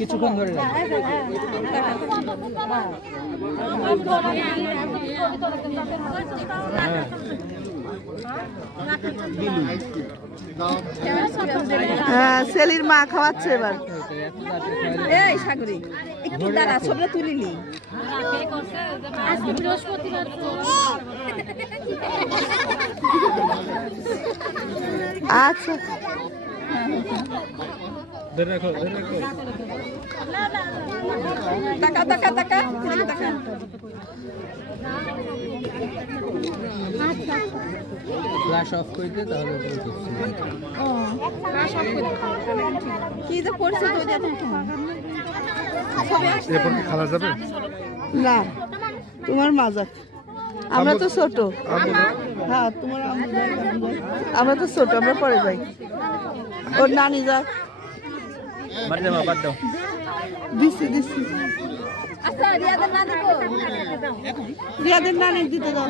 কিছুক্ষণ ধরে সেলির মা খাওয়াচ্ছে এবার। এই সাগরী একটু দাঁড়া, ছবিটা তুলিনি। আচ্ছা টাকা টাকা টাকা টাকা ফ্ল্যাশ অফ করে দিতে তাহলে কি যে করছে তো এরপর কি খাওয়া যাবে না, তোমার মাজা, আমরা তো ছোট। হ্যাঁ তোমার আমরা তো ছোট, আমরা পরে যাই। ওর নানি যাক, দিচ্ছি দিচ্ছি। রিয়াদের নানি দিতে দাও।